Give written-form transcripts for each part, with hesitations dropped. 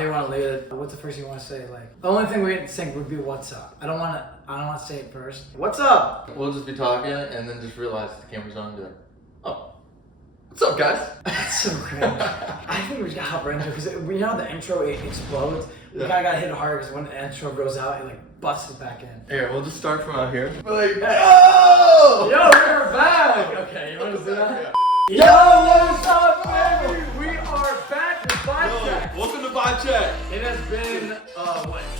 do you want to lead it? What's the first thing you want to say? Like, the only thing we didn't think would be what's up. I don't want to say it first. What's up? We'll just be talking and then just realize the camera's on and be like, oh, what's up, guys? That's so cringe. I think we just got to hop right into it because you know the intro it explodes. We kind of got to hit it hard because when the intro goes out, it like busts it back in. Here, we'll just start from out here. We're like, yo, we're back. Okay, you want to do that? Yo, what's up, baby? We are back with VibeCheck. Welcome to VibeCheck. It has been,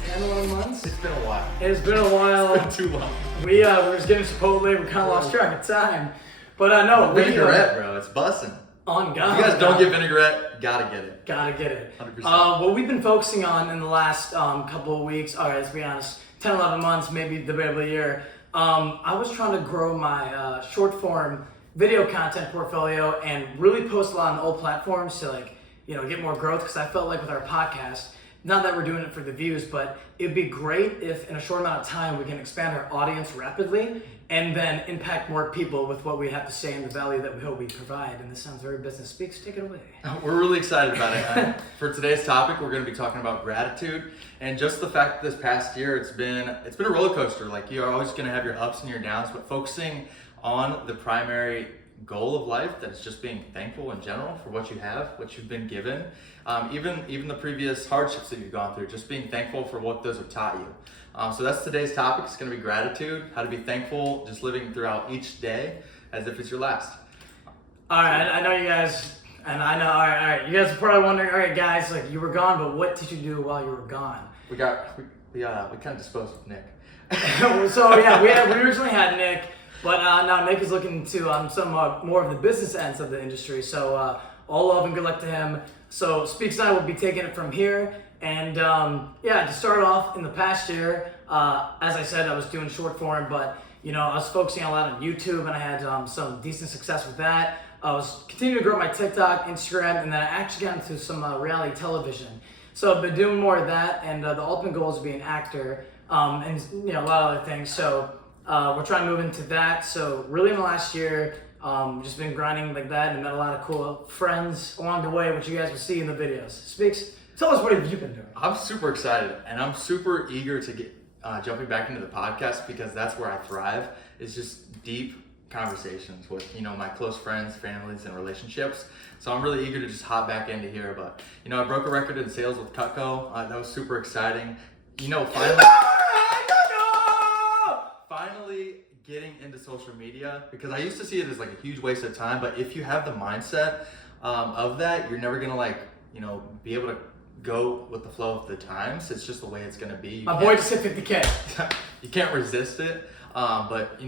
10, 11 months? It's been a while. It has been a while. It's been too long. We were just getting Chipotle. We kind of lost track of time. But no, vinaigrette, bro. It's bussin'. On God. If you guys don't get vinaigrette, you gotta get it. Gotta get it. 100%. What we've been focusing on in the last couple of weeks, all right, let's be honest, 10, 11 months, maybe debatably a year, I was trying to grow my short form video content portfolio and really post a lot on old platforms to get more growth, because I felt like with our podcast, not that we're doing it for the views, but it'd be great if in a short amount of time we can expand our audience rapidly and then impact more people with what we have to say and the value that we hope we provide. And this sounds very business speaks. Take it away. We're really excited about it. For today's topic, we're going to be talking about gratitude and just the fact that this past year it's been a roller coaster. Like, you're always going to have your ups and your downs, but focusing on the primary goal of life, that is just being thankful in general for what you have, what you've been given, even the previous hardships that you've gone through, just being thankful for what those have taught you. So that's today's topic. It's going to be gratitude, how to be thankful, just living throughout each day as if it's your last. All right, I know you guys, and I know, all right, you guys are probably wondering, all right, guys, like, you were gone, but what did you do while you were gone? We kind of disposed of Nick. So yeah, we originally had Nick, but now Nick is looking to some more of the business ends of the industry. So all love and good luck to him. So Speaks and I will be taking it from here. And to start off, in the past year, as I said, I was doing short form, but I was focusing a lot on YouTube, and I had some decent success with that. I was continuing to grow my TikTok, Instagram, and then I actually got into some reality television. So I've been doing more of that, and the ultimate goal is to be an actor, and a lot of other things. So we're trying to move into that. So really in the last year, just been grinding like that and met a lot of cool friends along the way, which you guys will see in the videos. Speaks, tell us what have you been doing? I'm super excited, and I'm super eager to get jumping back into the podcast, because that's where I thrive, is just deep conversations with my close friends, families, and relationships. So I'm really eager to just hop back into here. But I broke a record in sales with Cutco. That was super exciting. Finally getting into social media, because I used to see it as like a huge waste of time, but if you have the mindset of that, you're never gonna be able to go with the flow of the times. It's just the way it's gonna be. My boy just hit 50K. You can't resist it, but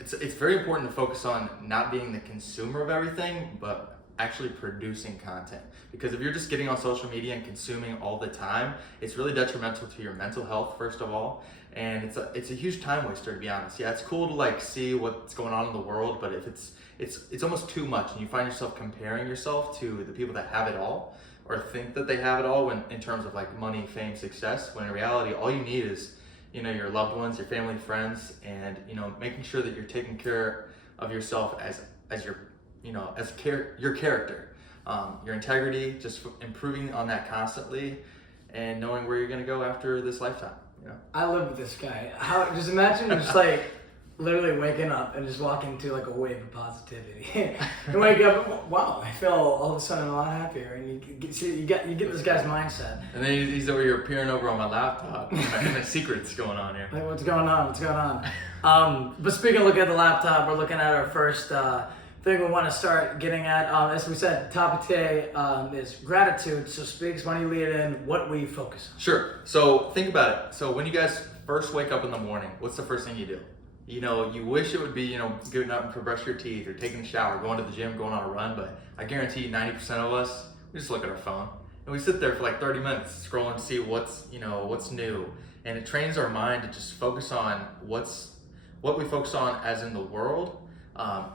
it's very important to focus on not being the consumer of everything, but actually producing content. Because if you're just getting on social media and consuming all the time, it's really detrimental to your mental health, first of all, and it's a huge time waster, to be honest. Yeah, it's cool to see what's going on in the world, but if it's almost too much, and you find yourself comparing yourself to the people that have it all, or think that they have it all in terms of money, fame, success, when in reality all you need is your loved ones, your family, friends, and making sure that you're taking care of yourself as your your character, your integrity, just improving on that constantly, and knowing where you're going to go after this lifetime. I live with this guy. Just imagine just literally waking up and just walking to a wave of positivity. And wake up, wow, I feel all of a sudden a lot happier. And you get this guy's mindset. And then he's over here peering over on my laptop. My secret's going on here. What's going on? But speaking of looking at the laptop, we're looking at our first thing we want to start getting at. As we said, topic today is gratitude. So Speaks, why don't you lead in what we focus on? Sure. So think about it. So when you guys first wake up in the morning, what's the first thing you do? You wish it would be, getting up and brush your teeth or taking a shower, going to the gym, going on a run, but I guarantee you 90% of us, we just look at our phone and we sit there for 30 minutes scrolling to see what's new. And it trains our mind to just focus on what we focus on as in the world,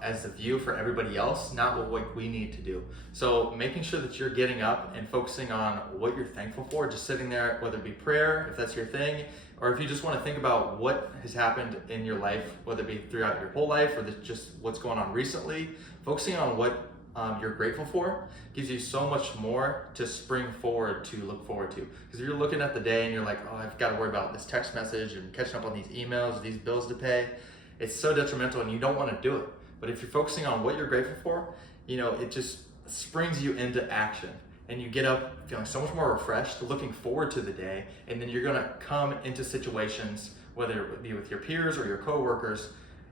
as the view for everybody else, not what we need to do. So making sure that you're getting up and focusing on what you're thankful for, just sitting there, whether it be prayer, if that's your thing, or if you just want to think about what has happened in your life, whether it be throughout your whole life or just what's going on recently, focusing on what you're grateful for gives you so much more to spring forward to look forward to. Because if you're looking at the day and you're like, oh, I've got to worry about this text message and catching up on these emails, these bills to pay, it's so detrimental and you don't want to do it. But if you're focusing on what you're grateful for, it just springs you into action. And you get up feeling so much more refreshed, looking forward to the day, and then you're gonna come into situations, whether it be with your peers or your coworkers,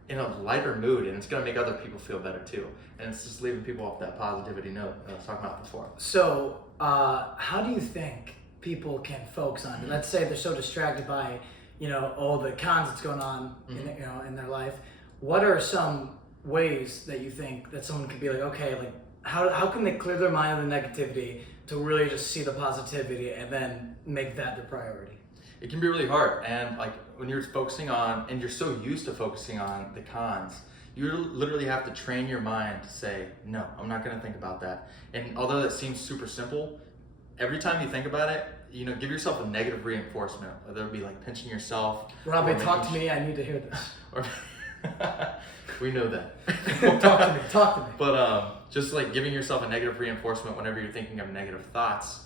in a lighter mood, and it's gonna make other people feel better too. And it's just leaving people off that positivity note that I was talking about before. So, how do you think people can focus on? Let's say they're so distracted by, all the cons that's going on, in their life. What are some ways that you think that someone could be like, okay, like, how can they clear their mind of the negativity to really just see the positivity and then make that their priority? It can be really hard, and like when you're focusing on, and you're so used to focusing on the cons, you literally have to train your mind to say, no, I'm not gonna think about that. And although that seems super simple, every time you think about it, give yourself a negative reinforcement, whether it be like pinching yourself. Robbie, talk to me, I need to hear this. Or we know that. Talk to me. But just like giving yourself a negative reinforcement whenever you're thinking of negative thoughts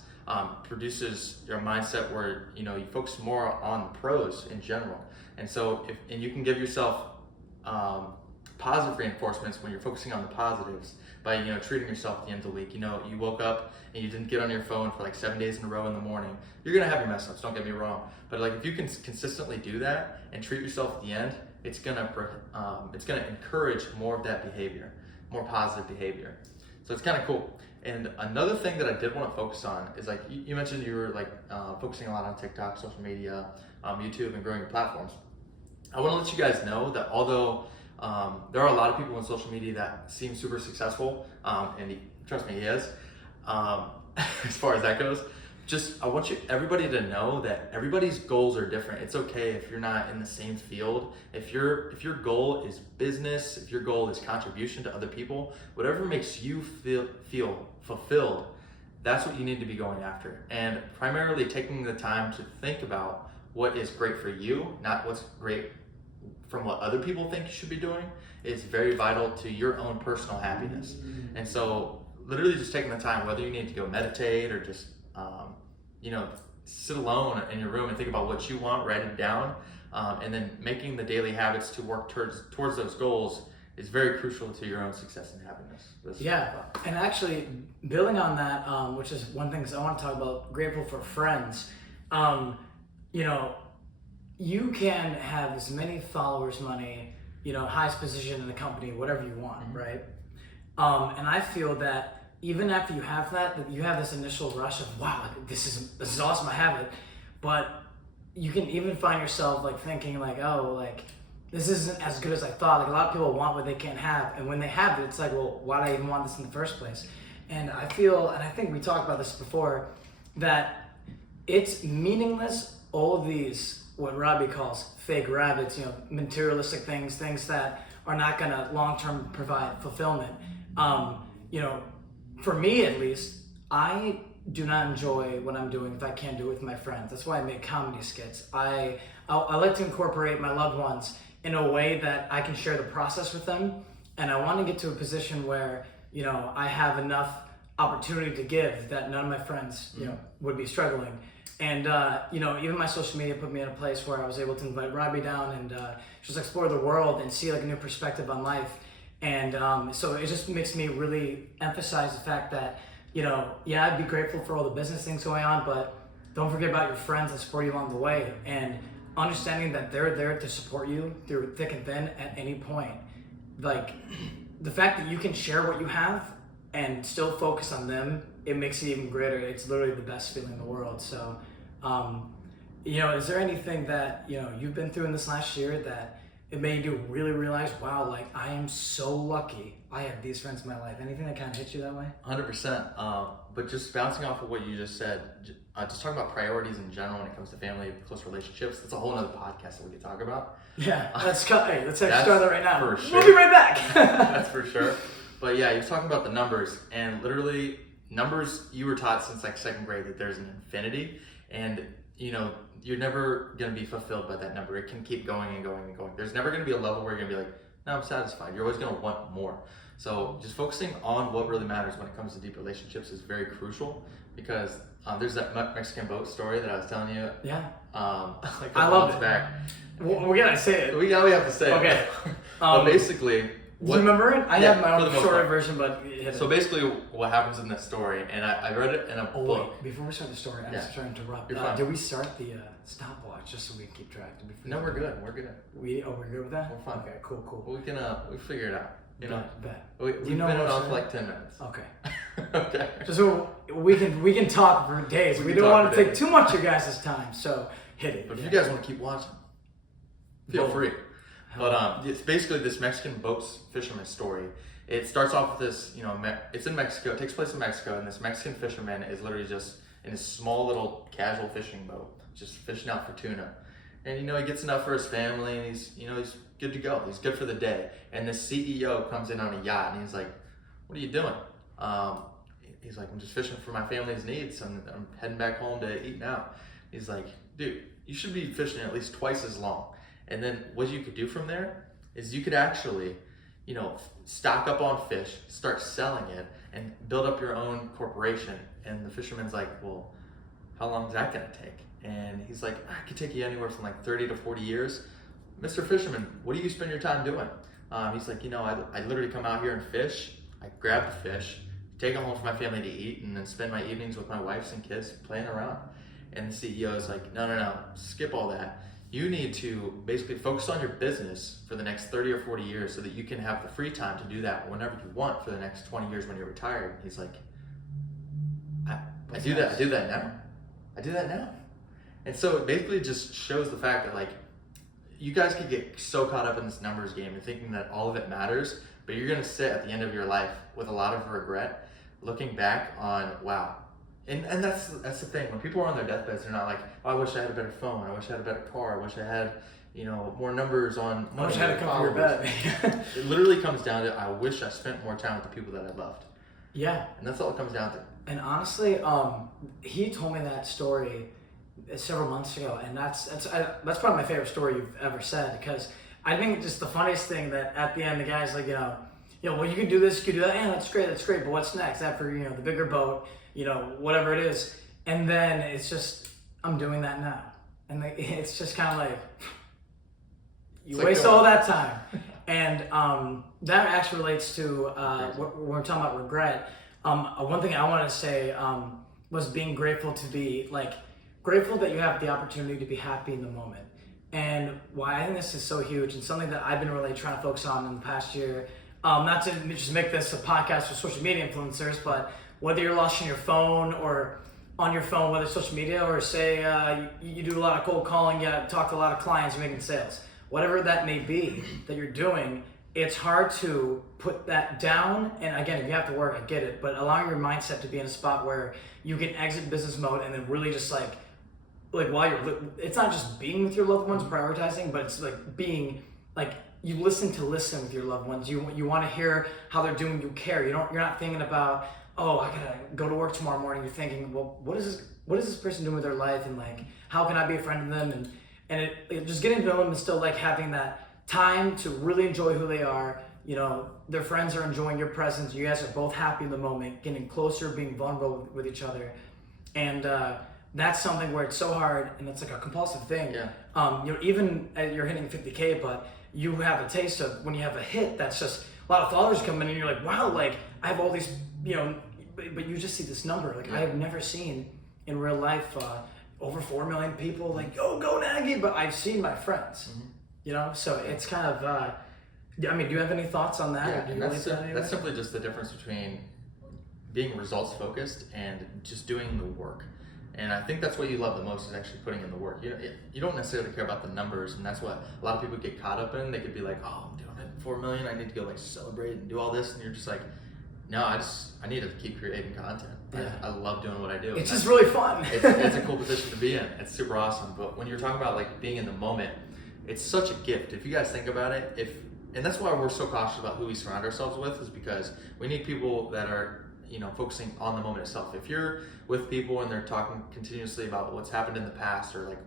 produces your mindset where you focus more on the pros in general. And so if you can give yourself positive reinforcements when you're focusing on the positives by treating yourself at the end of the week. You woke up and you didn't get on your phone for like 7 days in a row in the morning. You're gonna have your mess ups, don't get me wrong, but like if you can consistently do that and treat yourself at the end, it's gonna encourage more of that behavior, more positive behavior. So it's kind of cool. And another thing that I did want to focus on is like you mentioned you were like focusing a lot on TikTok, social media, YouTube, and growing your platforms. I want to let you guys know that although there are a lot of people on social media that seem super successful, and trust me, he is, as far as that goes. I want everybody to know that everybody's goals are different. It's okay if you're not in the same field. If your goal is business, if your goal is contribution to other people, whatever makes you feel fulfilled, that's what you need to be going after. And primarily taking the time to think about what is great for you, not what's great from what other people think you should be doing, is very vital to your own personal happiness. And so literally just taking the time, whether you need to go meditate or just sit alone in your room and think about what you want, write it down, and then making the daily habits to work towards those goals is very crucial to your own success and happiness. Yeah, and actually building on that, which is one thing I want to talk about, grateful for friends. You can have as many followers, money, highest position in the company, whatever you want, right? And I feel that even after you have that you have this initial rush of, wow, this is awesome, I have it. But you can even find yourself like thinking like, oh, like this isn't as good as I thought. Like a lot of people want what they can't have. And when they have it, it's like, well, why did I even want this in the first place? And I feel, and I think we talked about this before, that it's meaningless, all of these, what Robbie calls fake rabbits, materialistic things that are not gonna long-term provide fulfillment. For me at least, I do not enjoy what I'm doing if I can't do it with my friends. That's why I make comedy skits. I like to incorporate my loved ones in a way that I can share the process with them. And I want to get to a position where, I have enough opportunity to give that none of my friends, would be struggling. And, even my social media put me in a place where I was able to invite Robbie down and just explore the world and see like a new perspective on life. And so it just makes me really emphasize the fact that, I'd be grateful for all the business things going on, but don't forget about your friends that support you along the way, and understanding that they're there to support you through thick and thin at any point. Like the fact that you can share what you have and still focus on them, it makes it even greater. It's literally the best feeling in the world. So, is there anything that, you've been through in this last year that it made you really realize, wow, like I am so lucky I have these friends in my life? Anything that kind of hits you that way? 100%. But just bouncing off of what you just said, just talking about priorities in general when it comes to family, close relationships, that's a whole other podcast that we could talk about. Yeah, let's start that right now. For sure. We'll be right back. That's for sure. But yeah, you're talking about the numbers, and literally numbers, you were taught since like second grade that there's an infinity, and you're never going to be fulfilled by that number. It can keep going and going and going. There's never going to be a level where you're going to be like, no, I'm satisfied. You're always going to want more. So just focusing on what really matters when it comes to deep relationships is very crucial, because there's that Mexican boat story that I was telling you. Yeah. Like I love it. back. We gotta say it. We have to say it. Okay. But basically, Do you remember it? I have my for the own most shorter part. version, but So basically, what happens in this story, and I read it in a Oh book. wait, before we start the story, I'm just trying to interrupt. You're fine. Did we start the stopwatch just so we can keep track? Did we No, we're good. We're good. we're good with that? We're fine. Okay, cool. We can we figure it out. You know, Bet. we've you know been what on I'm for like 10 minutes. Okay. Okay. Just so we can talk for days. We can don't talk want for to take days. too much of your guys' time, so hit it. But yeah. if you guys want to keep watching, feel Boom. free. But it's basically this Mexican boats fisherman story. It starts off with this, it's in Mexico. It takes place in Mexico, and this Mexican fisherman is literally just in his small little casual fishing boat, just fishing out for tuna. And he gets enough for his family, and he's good to go. He's good for the day. And the CEO comes in on a yacht, and he's like, "What are you doing?" He's like, "I'm just fishing for my family's needs. I'm heading back home to eat now." He's like, "Dude, you should be fishing at least twice as long." And then what you could do from there is you could actually, stock up on fish, start selling it, and build up your own corporation. And the fisherman's like, "Well, how long is that gonna take?" And he's like, "I could take you anywhere from like 30 to 40 years. Mr. Fisherman, what do you spend your time doing?" He's like, I literally come out here and fish. I grab the fish, take it home for my family to eat, and then spend my evenings with my wives and kids playing around. And the CEO is like, no, skip all that. You need to basically focus on your business for the next 30 or 40 years so that you can have the free time to do that whenever you want for the next 20 years when you're retired. He's like, I do that now. And so it basically just shows the fact that you guys could get so caught up in this numbers game and thinking that all of it matters, but you're gonna sit at the end of your life with a lot of regret, looking back on, wow. And that's the thing. When people are on their deathbeds, they're not like, "Oh, I wish I had a better phone. I wish I had a better car. I wish I had, more numbers on money." I wish I had a comfy bed. It literally comes down to, I wish I spent more time with the people that I loved. Yeah. And that's all it comes down to. And honestly, he told me that story several months ago, and that's probably my favorite story you've ever said, because I think just the funniest thing that at the end the guy's like, well, you can do this, you can do that, yeah, that's great, but what's next after the bigger boat, whatever it is, and then it's just, I'm doing that now, and it's just kind of like you waste all that time, and that actually relates to what we're talking about regret. One thing I wanted to say was being grateful to be grateful that you have the opportunity to be happy in the moment. And why I think this is so huge, and something that I've been really trying to focus on in the past year, not to just make this a podcast for social media influencers, but whether you're launching your phone or on your phone, whether it's social media or say you do a lot of cold calling, you talk to a lot of clients, you're making sales, whatever that may be that you're doing, it's hard to put that down. And again, if you have to work, I get it, but allowing your mindset to be in a spot where you can exit business mode and then really just while it's not just being with your loved ones, prioritizing, but it's being you listen with your loved ones. You want to hear how they're doing. You care. You're not thinking about, oh, I gotta go to work tomorrow morning. You're thinking, well, what is this person doing with their life, and how can I be a friend to them, and it just getting to know them and still having that time to really enjoy who they are. Their friends are enjoying your presence. You guys are both happy in the moment, getting closer, being vulnerable with each other, and that's something where it's so hard, and it's a compulsive thing. Yeah. Even you're hitting 50K, but you have a taste of when you have a hit that's just a lot of followers come in, and you're like, wow, I have all these, but you just see this number. I have never seen in real life over 4 million people go Nagy, but I've seen my friends. Mm-hmm. So it's kind of. Do you have any thoughts on that? Yeah, and that's simply just the difference between being results focused and just doing the work. And I think that's what you love the most, is actually putting in the work. You don't necessarily care about the numbers, and that's what a lot of people get caught up in. They could be like, "Oh, I'm doing it 4 million. I need to go celebrate and do all this," and you're just like, "No, I need to keep creating content. Yeah. I love doing what I do. It's just really fun. it's a cool position to be in. It's super awesome. But when you're talking about being in the moment, it's such a gift. If you guys think about it, and that's why we're so cautious about who we surround ourselves with, is because we need people that are focusing on the moment itself. If you're with people and they're talking continuously about what's happened in the past, or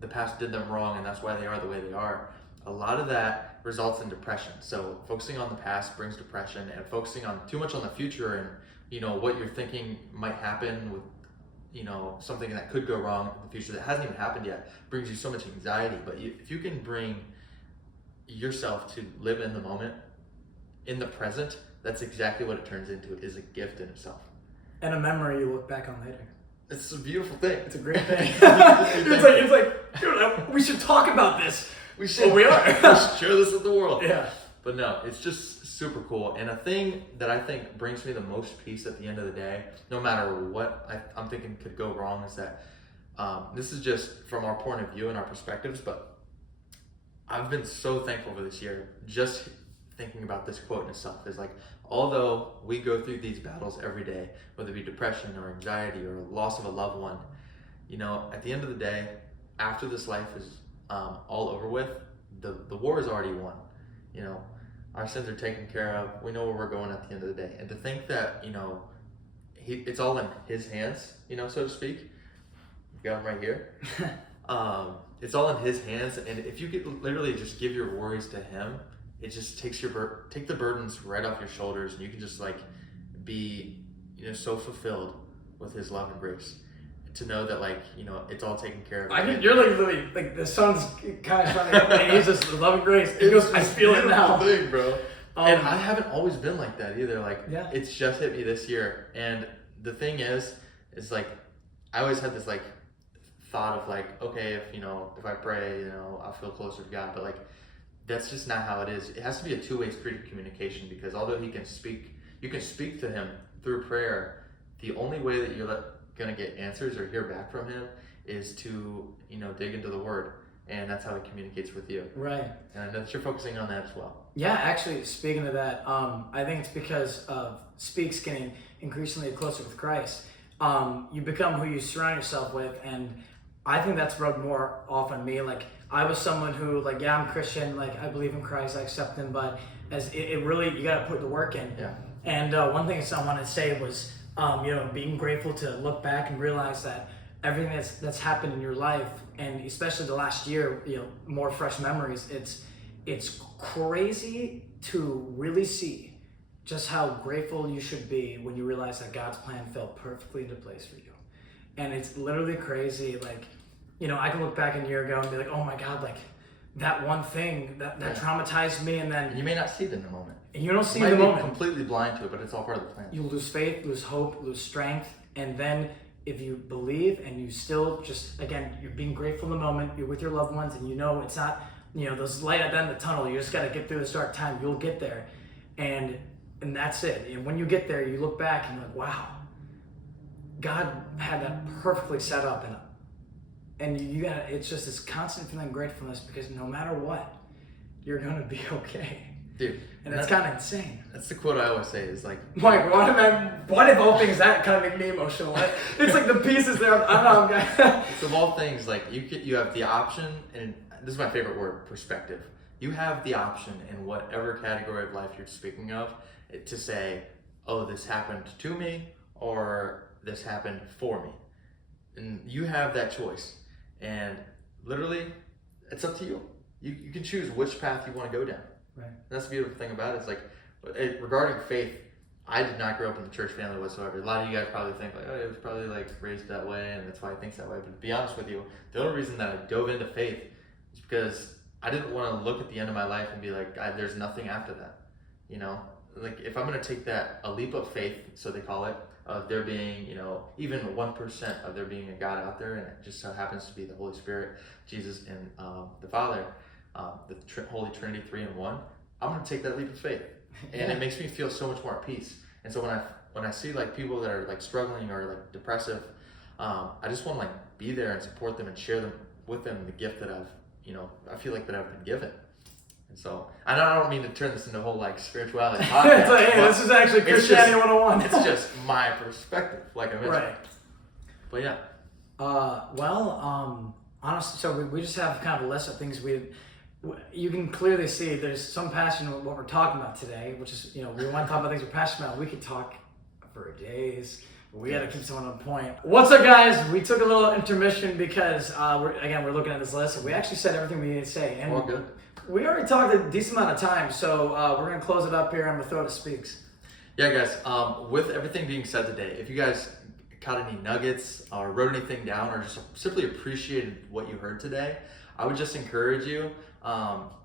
the past did them wrong and that's why they are the way they are, a lot of that results in depression. So focusing on the past brings depression, and focusing on too much on the future and what you're thinking might happen with something that could go wrong in the future that hasn't even happened yet brings you so much anxiety. But if you can bring yourself to live in the moment, in the present, that's exactly what it turns into, is a gift in itself. And a memory you look back on later. It's a beautiful thing. It's a great thing. it's like, dude, we should talk about this. We should. We are. We should share this with the world. Yeah. But no, it's just super cool. And a thing that I think brings me the most peace at the end of the day, no matter what I'm thinking could go wrong, is that this is just from our point of view and our perspectives, but I've been so thankful for this year. Just thinking about this quote in itself is like, although we go through these battles every day, whether it be depression or anxiety or loss of a loved one, at the end of the day, after this life is all over with, the war is already won. Our sins are taken care of. We know where we're going at the end of the day. And to think that, it's all in his hands, so to speak. You've got him right here. It's all in his hands. And if you could literally just give your worries to him, it just takes take the burdens right off your shoulders, and you can just be, so fulfilled with his love and grace. To know that it's all taken care of. You're literally the sun's kind of shining, and he's just love and grace. He goes, I feel it now. Thing, bro. And I haven't always been like that either. It's just hit me this year. And the thing is I always had this thought of okay, if I pray, I'll feel closer to God. But that's just not how it is. It has to be a two-way street of communication, because although you can speak to him through prayer, the only way that you're going to get answers or hear back from him is to dig into the word, and that's how he communicates with you. Right. And I know that you're focusing on that as well. Yeah, actually, speaking of that, I think it's because of Speaks getting increasingly closer with Christ. You become who you surround yourself with, and I think that's rubbed more off on me. I was someone who yeah, I'm Christian, I believe in Christ, I accept him, but as it really, you got to put the work in. Yeah. And one thing I wanted to say was being grateful to look back and realize that everything that's happened in your life, and especially the last year, more fresh memories, it's crazy to really see just how grateful you should be when you realize that God's plan fell perfectly into place for you. And it's literally crazy. I can look back a year ago and be oh my God, that one thing that traumatized me, and then you may not see it in the moment. And you don't see it in the moment. You might be completely blind to it, but it's all part of the plan. You lose faith, lose hope, lose strength, and then if you believe and you still you're being grateful in the moment, you're with your loved ones, and it's not, there's light at the end of the tunnel. You just got to get through this dark time. You'll get there, and that's it. And when you get there, you look back and you're wow, God had that perfectly set up, and it's just this constant feeling of gratefulness, because no matter what, you're gonna be okay. Dude, and that's kind of insane. That's the quote I always say is Mike, why did all things that kind of make me emotional? It's the pieces there. I don't know. It's of all things, you have the option, and this is my favorite word, perspective. You have the option in whatever category of life you're speaking of to say, oh, this happened to me, or this happened for me. And you have that choice. And literally, it's up to you. You can choose which path you want to go down. Right. And that's the beautiful thing about it. It's regarding faith, I did not grow up in the church family whatsoever. A lot of you guys probably think oh, it was probably raised that way, and that's why I think that way. But to be honest with you, the only reason that I dove into faith is because I didn't want to look at the end of my life and be there's nothing after that. If I'm going to take a leap of faith, so they call it, of there being, even 1% of there being a God out there, and it just so happens to be the Holy Spirit, Jesus, and the Father, the Holy Trinity, 3 in 1, I'm going to take that leap of faith. And it makes me feel so much more at peace. And so when I see people that are struggling or depressive, I just want to be there and support them and share with them the gift that I feel that I've been given. And so I don't mean to turn this into a whole spirituality podcast. Hey, this is actually Christianity 101. It's just my perspective, like I mentioned. Right. But yeah. Honestly, so we just have kind of a list of things you can clearly see there's some passion in what we're talking about today, which is, we want to talk about things we're passionate about. We could talk for days. We got to keep someone on point. What's up, guys? We took a little intermission because we're looking at this list, and we actually said everything we needed to say. And all good. we already talked a decent amount of time, so we're gonna close it up here. I'm gonna throw it to Speaks. Yeah, guys. With everything being said today, if you guys caught any nuggets or wrote anything down or just simply appreciated what you heard today, I would just encourage you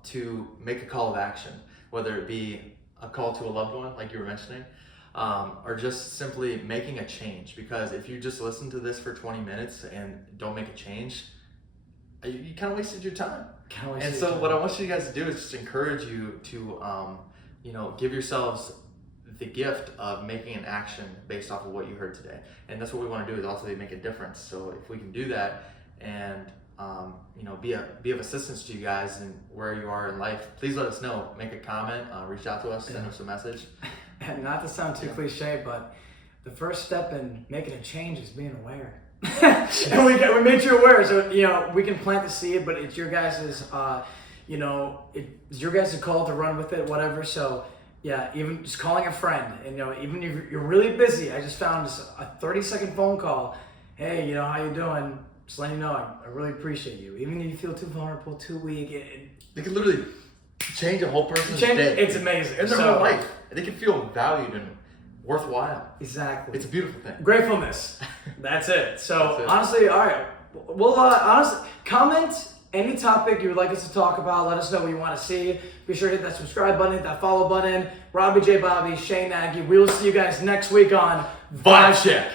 to make a call of action, whether it be a call to a loved one, like you were mentioning, or just simply making a change. Because if you just listen to this for 20 minutes and don't make a change, you kind of wasted your time. And so what I want you guys to do is just encourage you to, give yourselves the gift of making an action based off of what you heard today. And that's what we want to do, is ultimately make a difference. So if we can do that and be of assistance to you guys and where you are in life, please let us know. Make a comment, reach out to us, send us a message. And not to sound too cliche, but the first step in making a change is being aware. And we made you aware, so we can plant the seed, but it's your guys' it's your guys' call to run with it, whatever. So yeah, even just calling a friend, and even if you're really busy, I just found a 30-second phone call. Hey, how you doing? Just letting you know, I really appreciate you. Even if you feel too vulnerable, too weak, It can literally change a whole person's day. It's amazing. In their whole life. They can feel valued and worthwhile. Exactly. It's a beautiful thing. Gratefulness. That's it. So That's it. honestly, all right. Well, honestly, comment any topic you would like us to talk about. Let us know what you want to see. Be sure to hit that subscribe button, hit that follow button. Robbie J. Bobby, Shane Nagy. We will see you guys next week on VibeCheck.